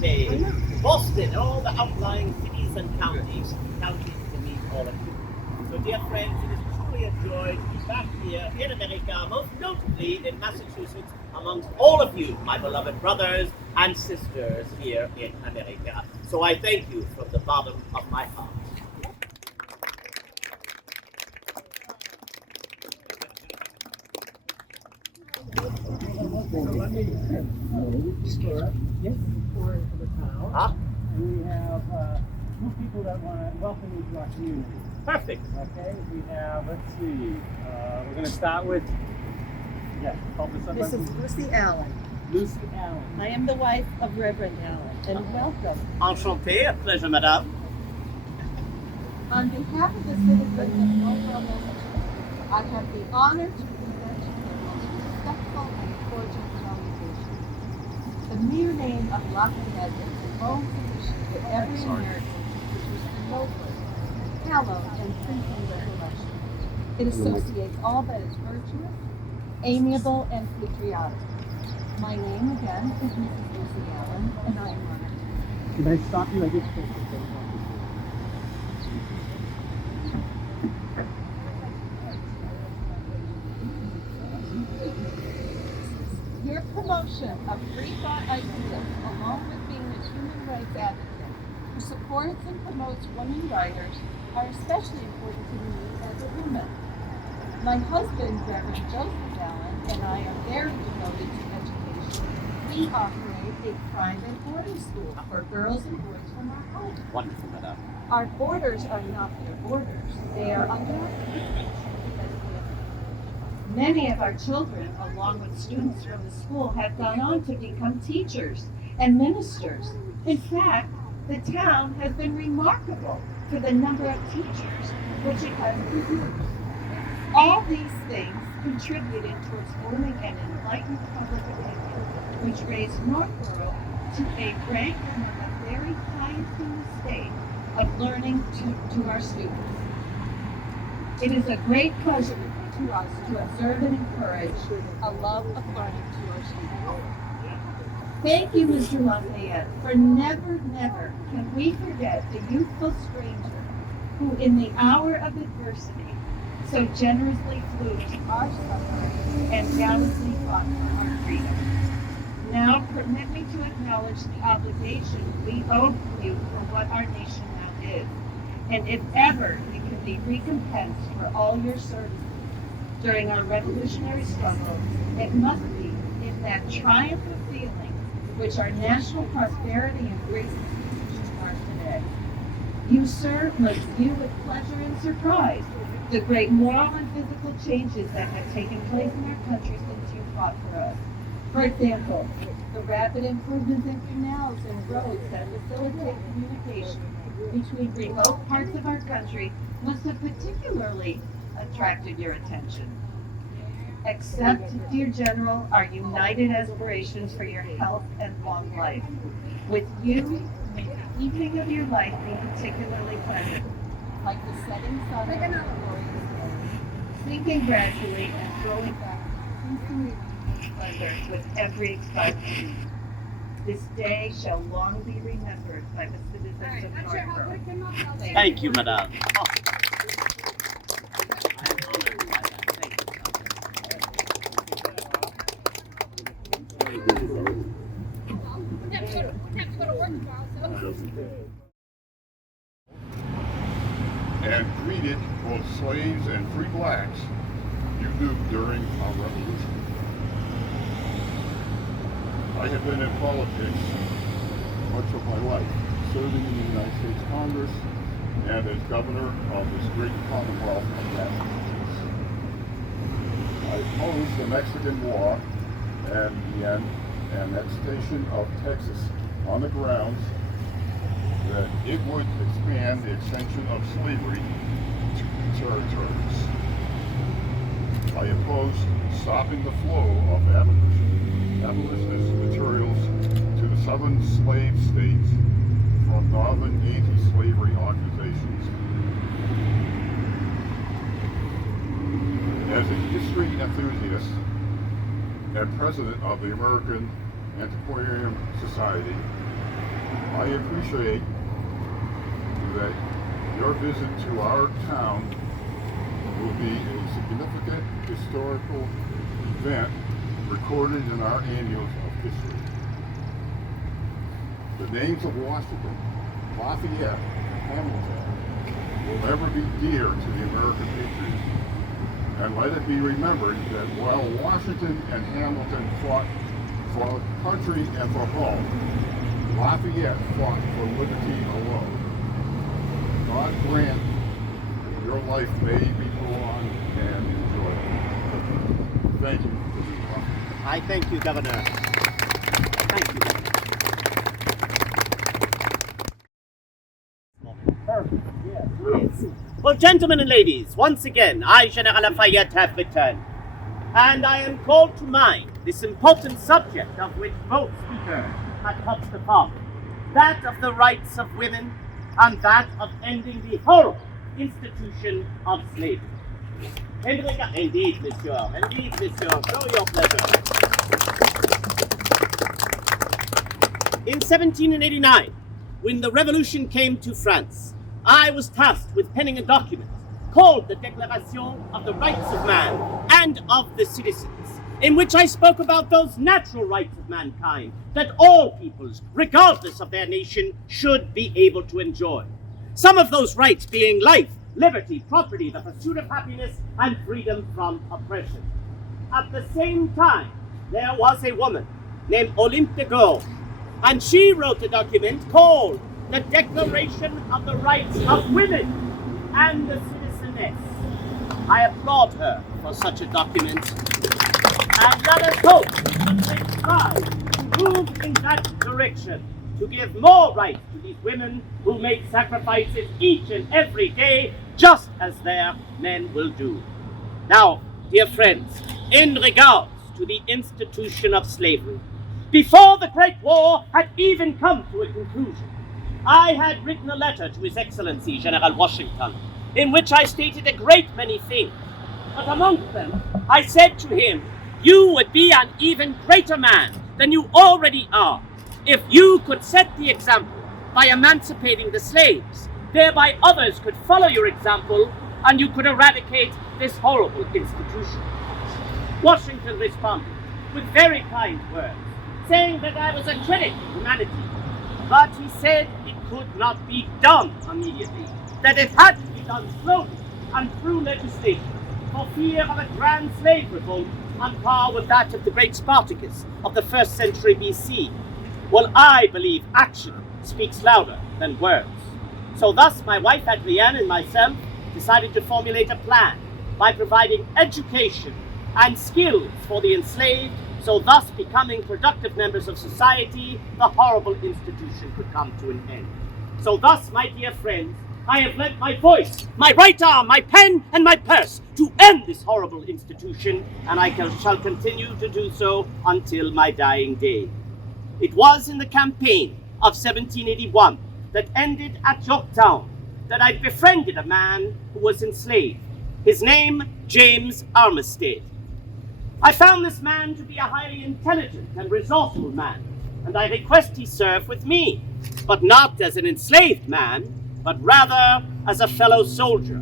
Day, Boston, all the outlying cities and counties to meet all of you. So dear friends, it is truly a joy to be back here in America, most notably in Massachusetts, amongst all of you, my beloved brothers and sisters here in America. So I thank you from the bottom of my heart. So let me start for the town. And we have two people that want to welcome you to our community. Perfect. Okay, we have, let's see, we're going to start with, This is Lucy Allen. Lucy Allen. I am the wife of Reverend Allen, and welcome. Enchanté, a pleasure, madame. On behalf of the citizens of Northborough, Massachusetts, I have the honor to present you the most respectful and cordial salutation. The mere name of Lafayette is the home tradition that every American teaches the noble, hallowed, and princely recollection. It associates all that is virtuous, amiable, and patriotic. My name again is Mrs. Lucy Allen, and I am honored. Can I stop you? I just spoke to you. Your promotion of free thought ideas, along with being a human rights advocate who supports and promotes women writers, are especially important to me as a woman. My husband, Reverend Joseph Allen, and I are very devoted to education. We operate a private boarding school for girls and boys from our home. Wonderful, madame. Our borders are not their borders. They are under our jurisdiction as family. Many of our children, along with students from the school, have gone on to become teachers and ministers. In fact, the town has been remarkable for the number of teachers which it has produced. All these things contributed towards forming an enlightened public opinion, which raised Northborough to a rank among the very highest in the state of learning to our students. It is a great pleasure to us to observe and encourage a love of learning to our students. Thank you, Mr. Lafayette, for never can we forget the youthful stranger who, in the hour of adversity, so generously flew to our suffering and gallantly fought for our freedom. Now permit me to acknowledge the obligation we owe you for what our nation now is. And if ever you can be recompensed for all your services during our revolutionary struggle, it must be in that triumph of feeling which our national prosperity and great institutions are today. You, sir, must view with pleasure and surprise the great moral and physical changes that have taken place in our country since you fought for us. For example, the rapid improvements in canals and roads that facilitate communication between remote parts of our country must have particularly attracted your attention. Accept, dear General, our united aspirations for your health and long life. With you, may the evening of your life be particularly pleasant, like the setting sun of a glorious day, sinking gradually and flowing back to increasing splendor with every expiring. This day shall long be remembered by the citizens of Northborough. Thank you, madame. Oh. And greeted both slaves and free blacks you knew during our revolution. I have been in politics much of my life, serving in the United States Congress and as governor of this great Commonwealth of Massachusetts. I opposed the Mexican War and the annexation of Texas on the grounds that it would expand the extension of slavery to the territories. I opposed stopping the flow of abolitionist materials to the southern slave states from northern anti-slavery organizations. As a history enthusiast and president of the American Antiquarian Society, I appreciate that your visit to our town will be a significant historical event recorded in our annals of history. The names of Washington, Lafayette, and Hamilton will ever be dear to the American patriots. And let it be remembered that while Washington and Hamilton fought for country and for home, Lafayette fought for liberty alone. God grant your life may be prolonged and enjoyable. Thank you. I thank you, Governor. Thank you, Governor. Perfect, yes. Yes. Well, gentlemen and ladies, once again, I, General Lafayette, have returned. And I am called to mind this important subject of which both speakers have touched upon. That of the rights of women and that of ending the horrible institution of slavery. Indeed, monsieur. Indeed, monsieur. Show your pleasure. In 1789, when the revolution came to France, I was tasked with penning a document called the Declaration of the Rights of Man and of the Citizens, in which I spoke about those natural rights of mankind that all peoples, regardless of their nation, should be able to enjoy. Some of those rights being life, liberty, property, the pursuit of happiness, and freedom from oppression. At the same time, there was a woman named Olympe de Gaulle, and she wrote a document called the Declaration of the Rights of Women and the Citizeness. I applaud her for such a document, and let us hope we can take strides to move in that direction, to give more rights to these women who make sacrifices each and every day, just as their men will do. Now, dear friends, in regards to the institution of slavery, before the Great War had even come to a conclusion, I had written a letter to His Excellency General Washington, in which I stated a great many things. But amongst them, I said to him, you would be an even greater man than you already are if you could set the example by emancipating the slaves. Thereby others could follow your example and you could eradicate this horrible institution. Washington responded with very kind words, saying that I was a credit to humanity. But he said it could not be done immediately, that it had to be done slowly and through legislation, for fear of a grand slave revolt on par with that of the great Spartacus of the 1st century BC. Well, I believe action speaks louder than words. So thus my wife Adrienne and myself decided to formulate a plan by providing education and skills for the enslaved, so thus becoming productive members of society, the horrible institution could come to an end. So thus, my dear friends, I have lent my voice, my right arm, my pen, and my purse to end this horrible institution, and I shall continue to do so until my dying day. It was in the campaign of 1781 that ended at Yorktown that I befriended a man who was enslaved. His name, James Armistead. I found this man to be a highly intelligent and resourceful man, and I request he serve with me, but not as an enslaved man, but rather as a fellow soldier.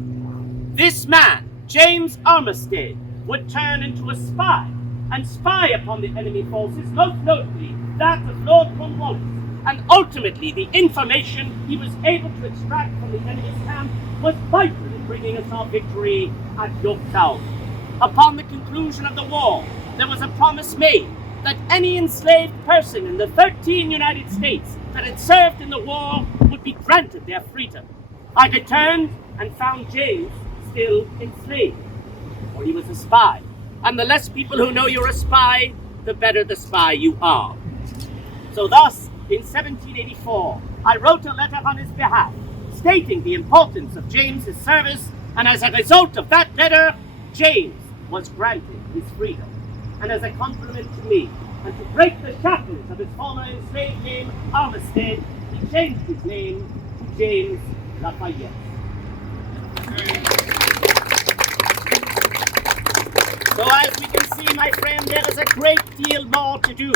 This man, James Armistead, would turn into a spy and spy upon the enemy forces, most notably that of Lord Cornwallis, and ultimately the information he was able to extract from the enemy's camp was vital in bringing us our victory at Yorktown. Upon the conclusion of the war, there was a promise made that any enslaved person in the 13 United States that had served in the war would be granted their freedom. I returned and found James still enslaved, for he was a spy. And the less people who know you're a spy, the better the spy you are. So thus, in 1784, I wrote a letter on his behalf, stating the importance of James's service, and as a result of that letter, James was granted his freedom. And as a compliment to me, and to break the shackles of his former enslaved name, Armistead, he changed his name to James Lafayette. So as we can see, my friend, there is a great deal more to do.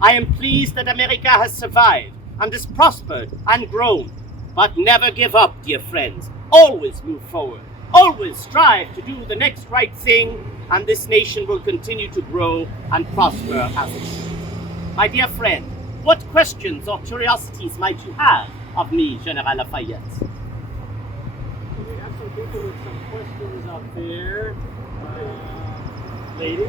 I am pleased that America has survived, and has prospered and grown. But never give up, dear friends. Always move forward. Always strive to do the next right thing, and this nation will continue to grow and prosper as it should. My dear friend, what questions or curiosities might you have of me, General Lafayette? We have some people with some questions up there. Ladies?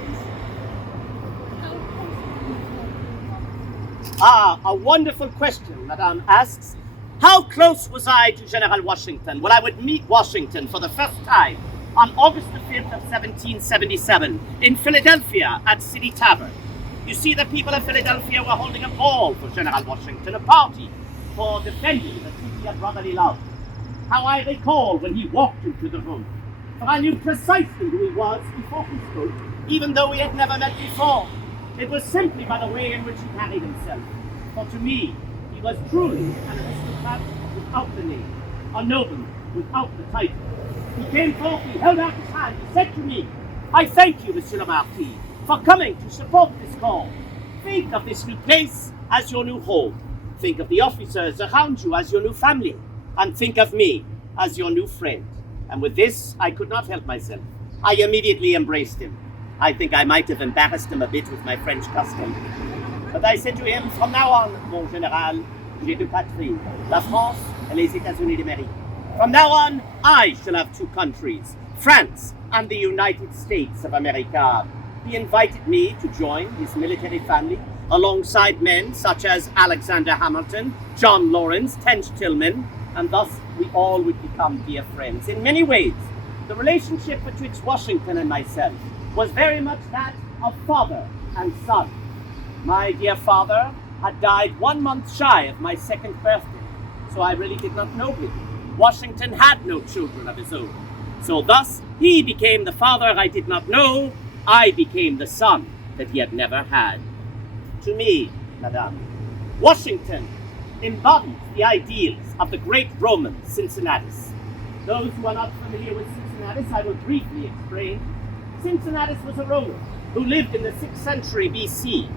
A wonderful question, Madame asks. How close was I to General Washington? Well, I would meet Washington for the first time on August the 5th of 1777 in Philadelphia at City Tavern. You see, the people of Philadelphia were holding a ball for General Washington, a party for defending the city of brotherly love. How I recall when he walked into the room, for I knew precisely who he was before he spoke, even though we had never met before. It was simply by the way in which he carried himself. For to me, he was truly an aristocrat without the name, a nobleman without the title. He came forth, he held out his hand, he said to me, I thank you, Monsieur le Marquis, for coming to support this cause. Think of this new place as your new home. Think of the officers around you as your new family. And think of me as your new friend. And with this, I could not help myself. I immediately embraced him. I think I might have embarrassed him a bit with my French custom. But I said to him, from now on, mon général, j'ai deux patries, la France et les États-Unis d'Amérique. From now on, I shall have two countries, France and the United States of America. He invited me to join his military family alongside men such as Alexander Hamilton, John Lawrence, Tench Tillman, and thus we all would become dear friends. In many ways, the relationship betwixt Washington and myself was very much that of father and son. My dear father had died 1 month shy of my 2nd birthday, so I really did not know him. Washington had no children of his own. So thus, he became the father I did not know, I became the son that he had never had. To me, Madame, Washington embodies the ideals of the great Roman Cincinnatus. Those who are not familiar with Cincinnatus, I will briefly explain. Cincinnatus was a Roman who lived in the 6th century BC,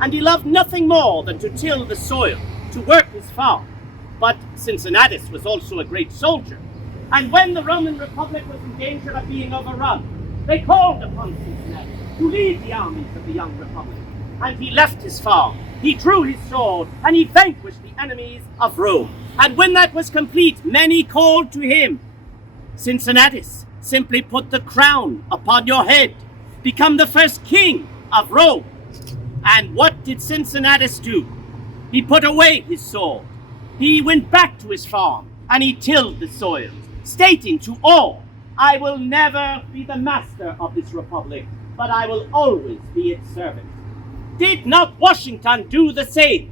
and he loved nothing more than to till the soil, to work his farm. But Cincinnatus was also a great soldier, and when the Roman Republic was in danger of being overrun, they called upon Cincinnatus to lead the armies of the young Republic. And he left his farm, he drew his sword, and he vanquished the enemies of Rome. And when that was complete, many called to him, Cincinnatus, simply put the crown upon your head, become the first king of Rome. And what did Cincinnatus do? He put away his sword. He went back to his farm, and he tilled the soils, stating to all, I will never be the master of this republic, but I will always be its servant. Did not Washington do the same?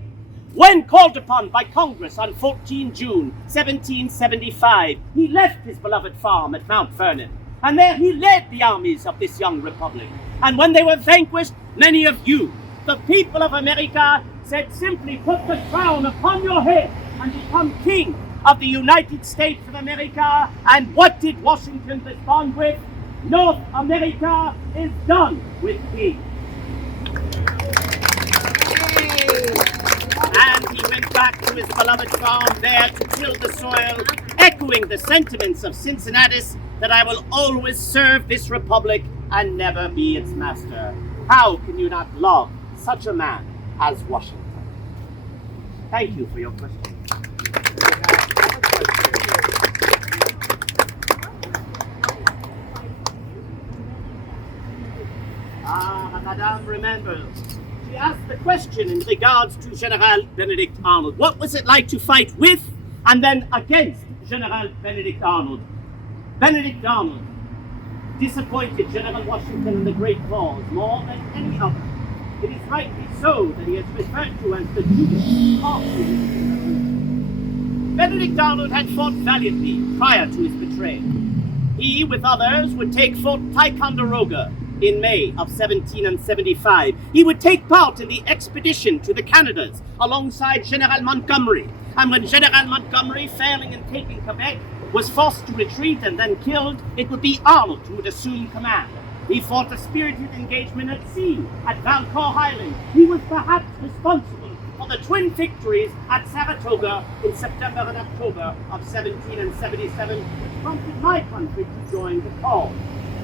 When called upon by Congress on 14 June 1775, he left his beloved farm at Mount Vernon, and there he led the armies of this young republic. And when they were vanquished, many of you, the people of America, said simply put the crown upon your head and become king of the United States of America. And what did Washington respond with? North America is done with kings. And he went back to his beloved farm there to till the soil, echoing the sentiments of Cincinnatus that I will always serve this republic and never be its master. How can you not love such a man as Washington? Thank you for your question. Madame remembers. She asked the question in regards to General Benedict Arnold. What was it like to fight with and then against General Benedict Arnold? Benedict Arnold disappointed General Washington in the great cause more than any other. It is rightly so that he is referred to as the Judas of the Benedict Arnold had fought valiantly prior to his betrayal. He, with others, would take Fort Ticonderoga in May of 1775. He would take part in the expedition to the Canadas alongside General Montgomery. And when General Montgomery, failing in taking Quebec, was forced to retreat and then killed, it would be Arnold who would assume command. He fought a spirited engagement at sea at Valcour Island. He was perhaps responsible for the twin victories at Saratoga in September and October of 1777, which prompted my country to join the cause.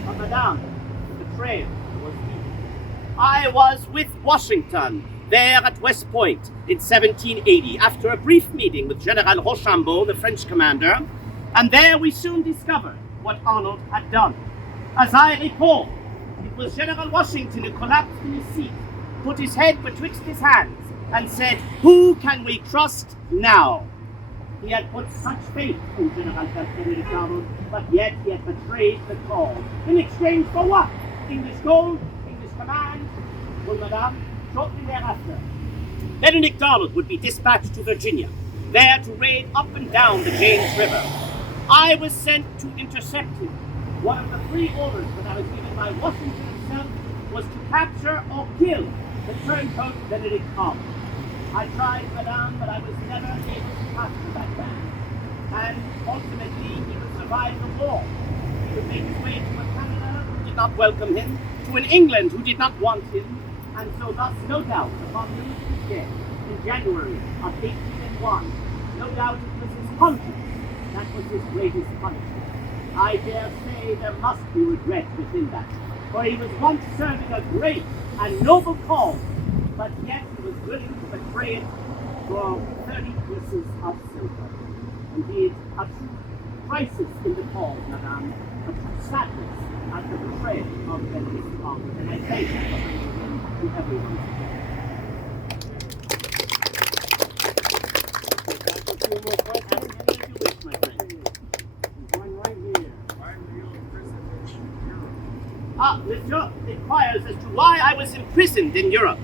But madame, the betrayal was deep. I was with Washington there at West Point in 1780 after a brief meeting with General Rochambeau, the French commander, and there we soon discovered what Arnold had done. As I recall, it was General Washington who collapsed in his seat, put his head betwixt his hands, and said, "Who can we trust now?" He had put such faith in General Benedict Arnold, but yet he had betrayed the cause. In exchange for what? English gold, English command. Well, madame, shortly thereafter, Benedict Arnold would be dispatched to Virginia, there to raid up and down the James River. I was sent to intercept him. One of the 3 orders that I was given by Washington himself was to capture or kill the turncoat Benedict Arnold. I tried, madame, but I was never able to capture that man. And ultimately, he would survive the war. He would make his way to a Canada who did not welcome him, to an England who did not want him, and so thus, no doubt, upon his death in January of 1801, no doubt it was his conscience that was his greatest punishment. I dare say there must be regret within that, for he was once serving a great and noble cause, but yet he was willing to betray it for 30 pieces of silver. Indeed, a true crisis in the cause, madame, a true sadness at the betrayal of Benedict Arnold, and I thank you for bringing him to everyone's attention. A few more questions, and as you wish, my friend. One right here. Why were you imprisoned in Europe? Monsieur inquires as to why I was imprisoned in Europe.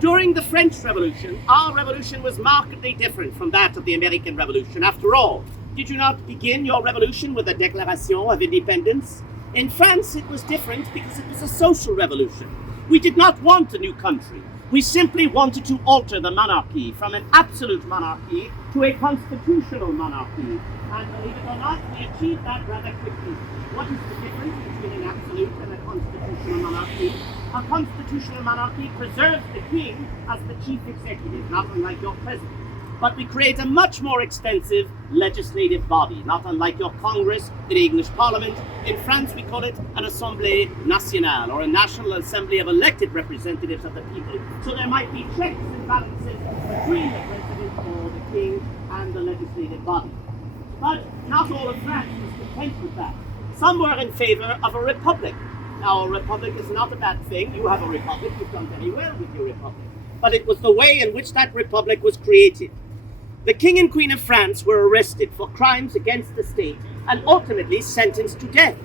During the French Revolution, our revolution was markedly different from that of the American Revolution. After all, did you not begin your revolution with a Declaration of Independence? In France, it was different because it was a social revolution. We did not want a new country. We simply wanted to alter the monarchy from an absolute monarchy to a constitutional monarchy. And believe it or not, we achieved that rather quickly. What is the difference between an absolute and a constitutional monarchy? A constitutional monarchy preserves the king as the chief executive, not unlike your president. But we create a much more extensive legislative body, not unlike your Congress, the English Parliament. In France, we call it an Assemblée Nationale, or a National Assembly of elected representatives of the people. So there might be checks and balances between the president or the king and the legislative body. But not all of France was content with that. Some were in favor of a republic. Now, a republic is not a bad thing. You have a republic. You've done very well with your republic. But it was the way in which that republic was created. The King and Queen of France were arrested for crimes against the state and ultimately sentenced to death.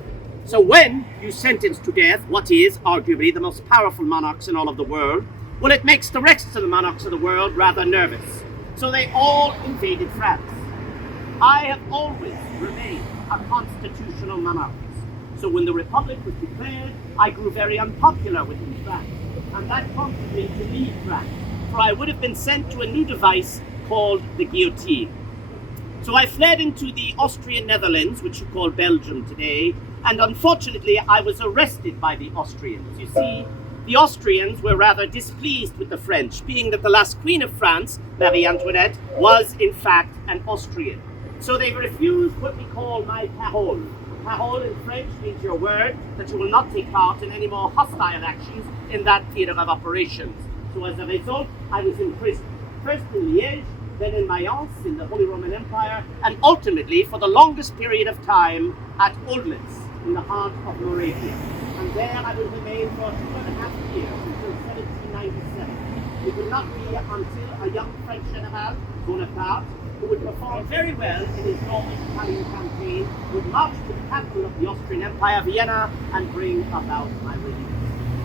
So when you sentence to death what is arguably the most powerful monarchs in all of the world, well, it makes the rest of the monarchs of the world rather nervous. So they all invaded France. I have always remained a constitutional monarch. So when the Republic was declared, I grew very unpopular within France. And that prompted me to leave France, for I would have been sent to a new device called the guillotine. So I fled into the Austrian Netherlands, which you call Belgium today, and unfortunately I was arrested by the Austrians. You see, the Austrians were rather displeased with the French, being that the last Queen of France, Marie Antoinette, was in fact an Austrian. So they refused what we call my parole. Parole in French means your word that you will not take part in any more hostile actions in that theater of operations. So as a result, I was imprisoned, first in Liège, then in Mayence in the Holy Roman Empire, and ultimately for the longest period of time at Olmütz in the heart of Moravia. And there I will remain for 2.5 years until 1797. It will not be until a young French general, Bonaparte, who would perform very well in his Northern Italian campaign, would march to the capital of the Austrian Empire, Vienna, and bring about my release.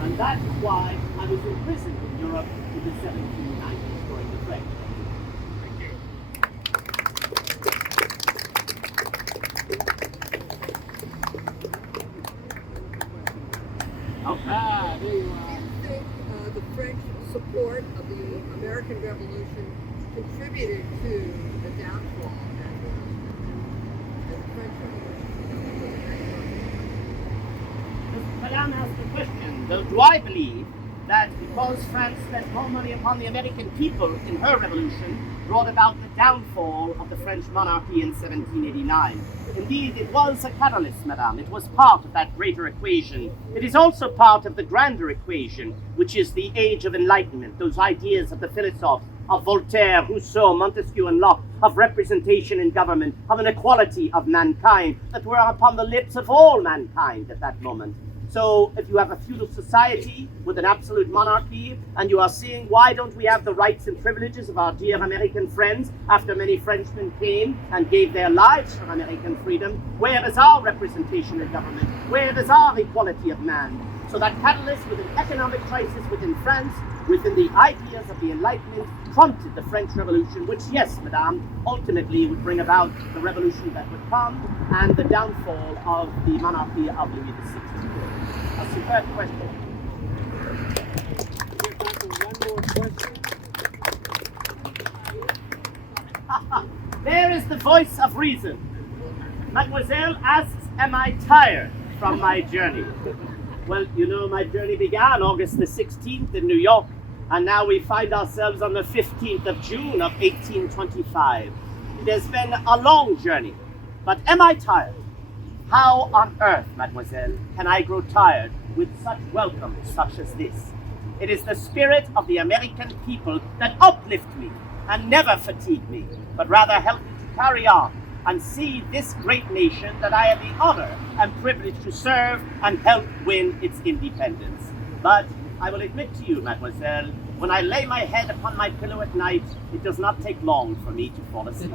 And that is why I was imprisoned in Europe in the 1790s during the French. There you are. Do you think the French support of the American Revolution contributed to the downfall and the French Revolution? Madame asked the question, do I believe that because France spent more money upon the American people in her revolution, brought about the downfall of the French monarchy in 1789. Indeed, it was a catalyst, Madame. It was part of that greater equation. It is also part of the grander equation, which is the age of enlightenment, those ideas of the philosophes, of Voltaire, Rousseau, Montesquieu, and Locke, of representation in government, of an equality of mankind that were upon the lips of all mankind at that moment. So if you have a feudal society with an absolute monarchy, and you are seeing why don't we have the rights and privileges of our dear American friends after many Frenchmen came and gave their lives for American freedom, where is our representation in government? Where is our equality of man? So that catalyst with an economic crisis within France, within the ideas of the Enlightenment, prompted the French Revolution, which, yes, Madame, ultimately would bring about the revolution that would come and the downfall of the monarchy of Louis XVI. A superb question. We have time for one more question. There is the voice of reason. Mademoiselle asks, am I tired from my journey? Well, you know, my journey began August the 16th in New York, and now we find ourselves on the 15th of June of 1825. It has been a long journey, but am I tired? How on earth, mademoiselle, can I grow tired with such welcome such as this? It is the spirit of the American people that uplift me and never fatigue me, but rather help me to carry on and see this great nation that I have the honor and privilege to serve and help win its independence. But I will admit to you, mademoiselle, when I lay my head upon my pillow at night, it does not take long for me to fall asleep.